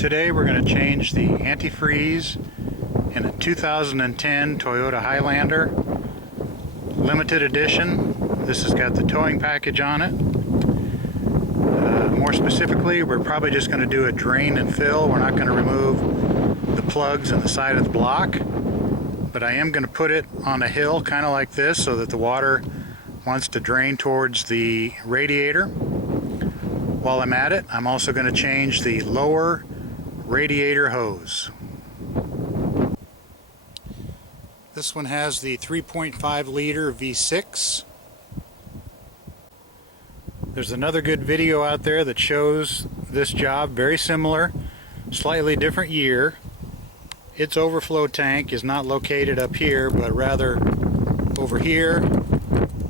Today we're going to change the antifreeze in a 2010 Toyota Highlander limited edition. This has got the towing package on it. More specifically, we're probably just going to do a drain and fill. We're not going to remove the plugs in the side of the block, but I am going to put it on a hill kind of like this so that the water wants to drain towards the radiator. While I'm at it, I'm also going to change the lower radiator hose. This one has the 3.5 liter V6. There's another good video out there that shows this job, very similar, slightly different year. Its overflow tank is not located up here, but rather over here.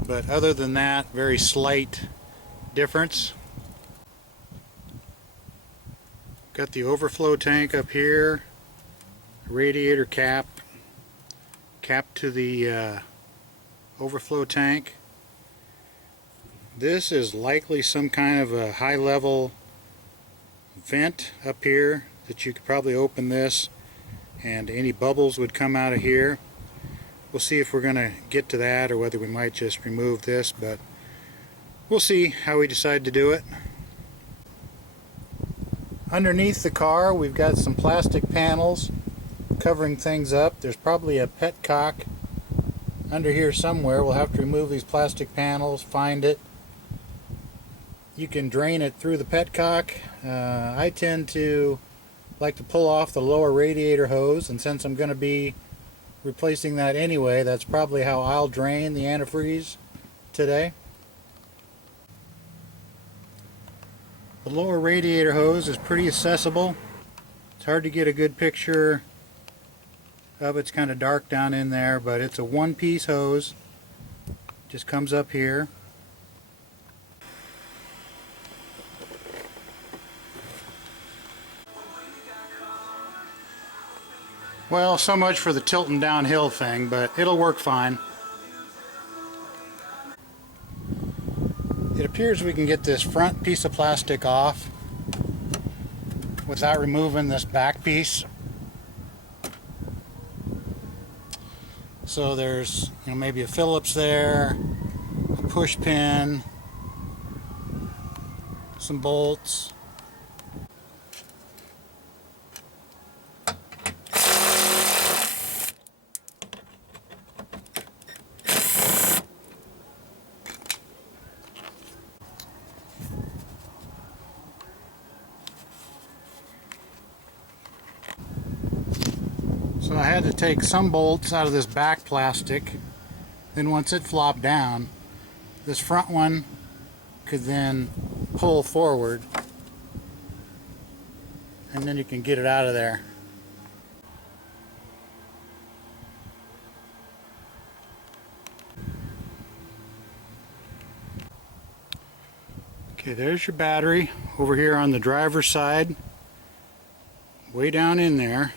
But other than that, very slight difference. Got the overflow tank up here, radiator cap to the overflow tank. This is likely some kind of a high level vent up here that you could probably open this and any bubbles would come out of here. We'll see if we're going to get to that or whether we might just remove this, but we'll see how we decide to do it. Underneath the car we've got some plastic panels covering things up. There's probably a petcock under here somewhere. We'll have to remove these plastic panels, find it. You can drain it through the petcock. I tend to like to pull off the lower radiator hose, and since I'm going to be replacing that anyway, that's probably how I'll drain the antifreeze today. The lower radiator hose is pretty accessible. It's hard to get a good picture of it. It's kind of dark down in there, but it's a one-piece hose. Just comes up here. Well, so much for the tilting downhill thing, but it'll work fine. It appears we can get this front piece of plastic off without removing this back piece. So there's, maybe a Phillips there, a push pin, some bolts. So I had to take some bolts out of this back plastic. Then once it flopped down, this front one could then pull forward, and then you can get it out of there. Okay, there's your battery over here on the driver's side, way down in there.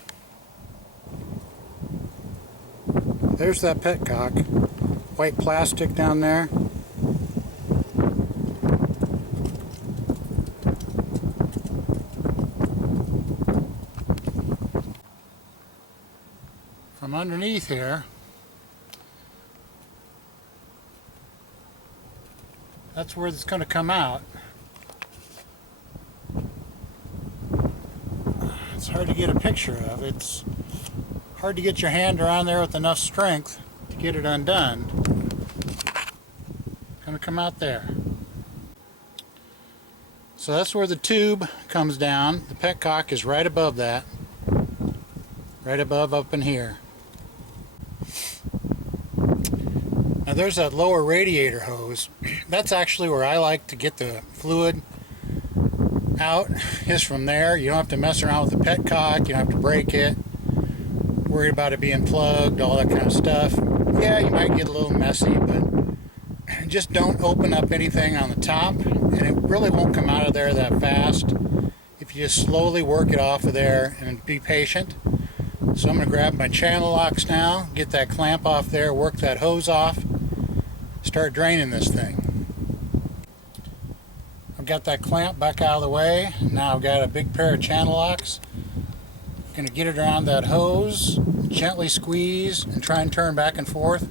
There's that petcock, white plastic down there. From underneath here, that's where it's going to come out. It's hard to get a picture of. It's hard to get your hand around there with enough strength to get it undone. It's going to come out there. So that's where the tube comes down. The petcock is right above that. Right above up in here. Now there's that lower radiator hose. That's actually where I like to get the fluid out, is from there. You don't have to mess around with the petcock. You don't have to break it. Worried about it being plugged, all that kind of stuff. Yeah, you might get a little messy, but just don't open up anything on the top, and it really won't come out of there that fast if you just slowly work it off of there and be patient. So I'm going to grab my channel locks now, get that clamp off there, work that hose off, start draining this thing. I got that clamp back out of the way. Now I've got a big pair of channel locks. Going to get it around that hose, gently squeeze and try and turn back and forth.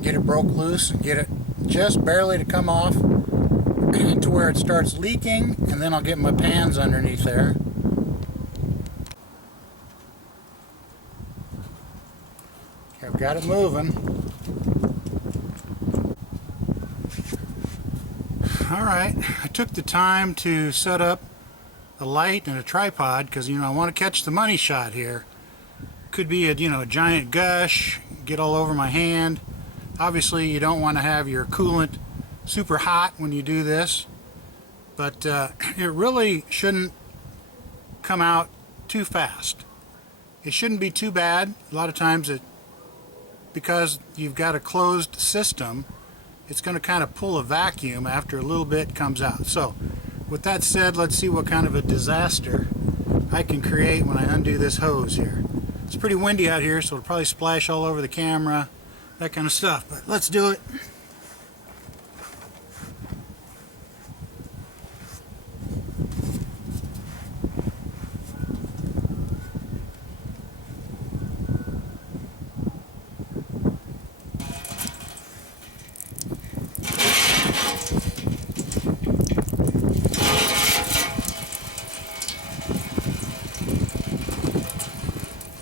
Get it broke loose, get it just barely to come off to where it starts leaking, and then I'll get my pans underneath there. Okay, I've got it moving. Alright, I took the time to set up a light and a tripod because, I want to catch the money shot here. Could be a, a giant gush, get all over my hand. Obviously, you don't want to have your coolant super hot when you do this, but it really shouldn't come out too fast. It shouldn't be too bad. A lot of times, because you've got a closed system, it's going to kind of pull a vacuum after a little bit comes out. So, with that said, let's see what kind of a disaster I can create when I undo this hose here. It's pretty windy out here, so it'll probably splash all over the camera, that kind of stuff, but let's do it.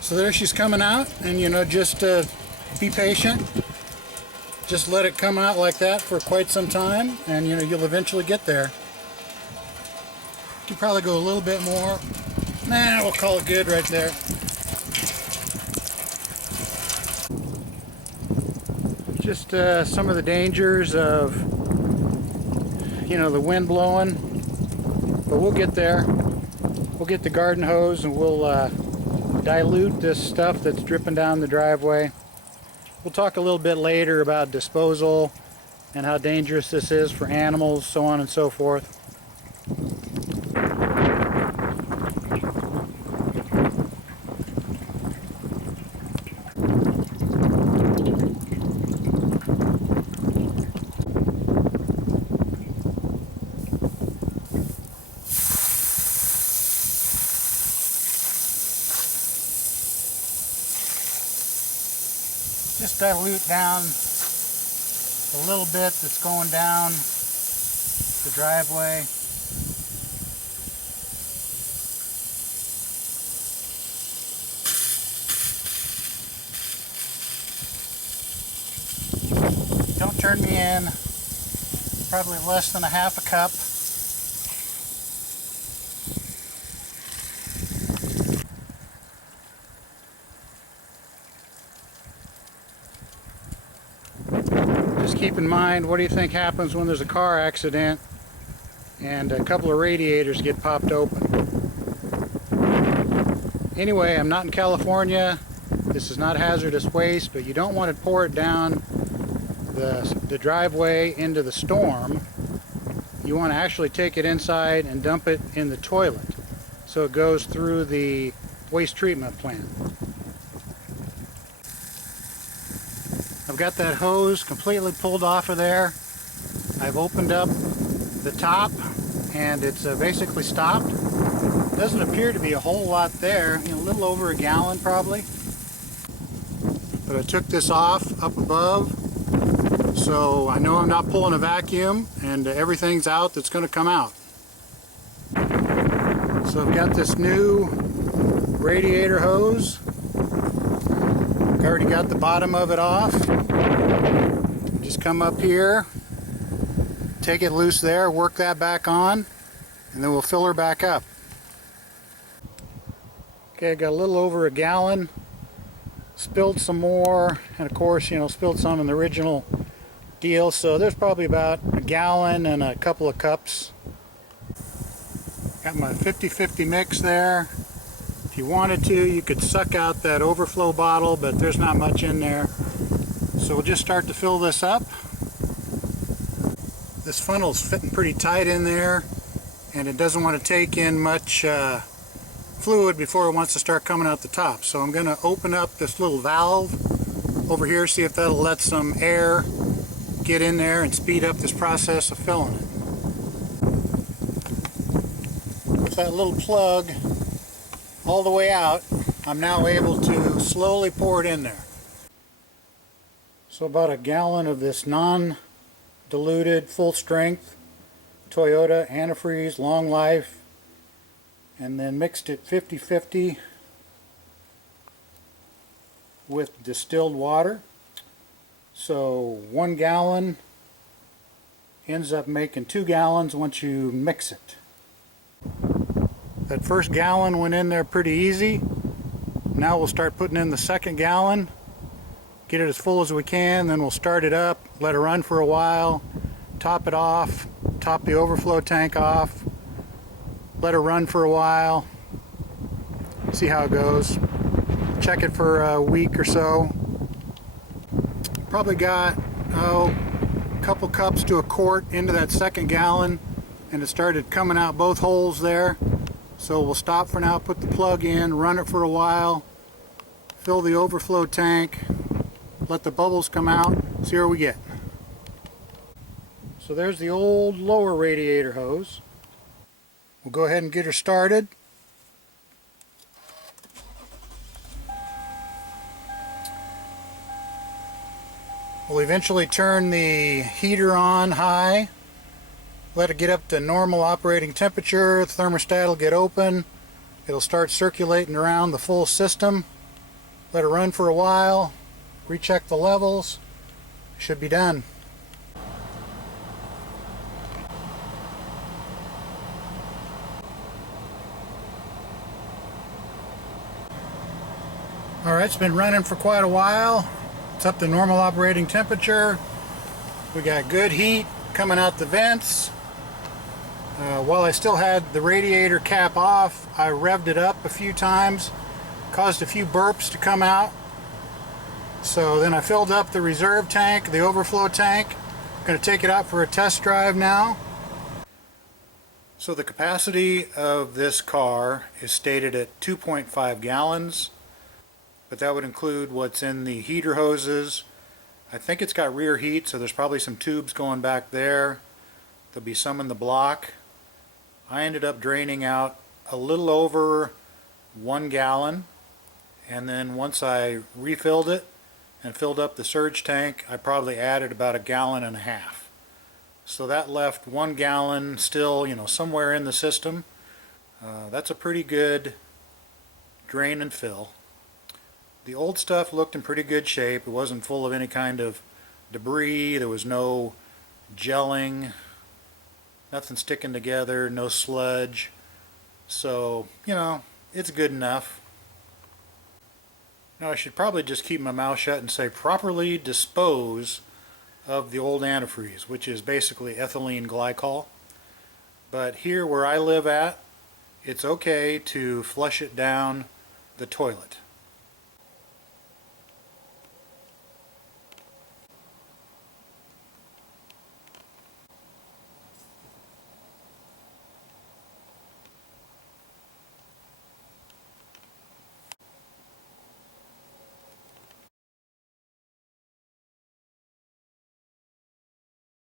So there she's coming out, and just be patient. Just let it come out like that for quite some time, and you'll eventually get there. You can probably go a little bit more. Nah, we'll call it good right there. Just some of the dangers of the wind blowing, but we'll get there. We'll get the garden hose and we'll dilute this stuff that's dripping down the driveway. We'll talk a little bit later about disposal and how dangerous this is for animals, so on and so forth. Just dilute down a little bit that's going down the driveway. Don't turn me in, probably less than a half a cup. Just keep in mind, what do you think happens when there's a car accident and a couple of radiators get popped open? Anyway, I'm not in California. This is not hazardous waste, but you don't want to pour it down the driveway into the storm. You want to actually take it inside and dump it in the toilet so it goes through the waste treatment plant. I've got that hose completely pulled off of there. I've opened up the top and it's basically stopped. Doesn't appear to be a whole lot there, a little over a gallon probably. But I took this off up above, so I know I'm not pulling a vacuum and everything's out that's going to come out. So I've got this new radiator hose. I've already got the bottom of it off. Just come up here, take it loose there, work that back on, and then we'll fill her back up. Okay, I got a little over a gallon. Spilled some more, and of course, spilled some in the original deal, so there's probably about a gallon and a couple of cups. Got my 50-50 mix there. If you wanted to, you could suck out that overflow bottle, but there's not much in there. So we'll just start to fill this up. This funnel's fitting pretty tight in there, and it doesn't want to take in much fluid before it wants to start coming out the top. So I'm going to open up this little valve over here, see if that'll let some air get in there and speed up this process of filling it. that little plug all the way out, I'm now able to slowly pour it in there. So about a gallon of this non-diluted, full strength Toyota AntiFreeze long life, and then mixed it 50-50 with distilled water. So 1 gallon ends up making 2 gallons once you mix it. That first gallon went in there pretty easy. Now we'll start putting in the second gallon, get it as full as we can, then we'll start it up, let it run for a while, top it off, top the overflow tank off, let it run for a while, see how it goes, check it for a week or so. Probably got a couple cups to a quart into that second gallon, and it started coming out both holes there. So we'll stop for now, put the plug in, run it for a while, fill the overflow tank, let the bubbles come out, see where we get. So there's the old lower radiator hose. We'll go ahead and get her started. We'll eventually turn the heater on high, let it get up to normal operating temperature, the thermostat will get open, it'll start circulating around the full system, let it run for a while, recheck the levels, should be done. Alright, it's been running for quite a while. It's up to normal operating temperature. We got good heat coming out the vents. While I still had the radiator cap off, I revved it up a few times, caused a few burps to come out. So then I filled up the reserve tank, the overflow tank. I'm going to take it out for a test drive now. So the capacity of this car is stated at 2.5 gallons. But that would include what's in the heater hoses. I think it's got rear heat, so there's probably some tubes going back there. There'll be some in the block. I ended up draining out a little over 1 gallon, and then once I refilled it and filled up the surge tank, I probably added about 1.5 gallons. So that left 1 gallon still, somewhere in the system. That's a pretty good drain and fill. The old stuff looked in pretty good shape. It wasn't full of any kind of debris. There was no gelling, nothing sticking together, no sludge. So, it's good enough. Now I should probably just keep my mouth shut and say properly dispose of the old antifreeze, which is basically ethylene glycol. But here where I live at, it's okay to flush it down the toilet.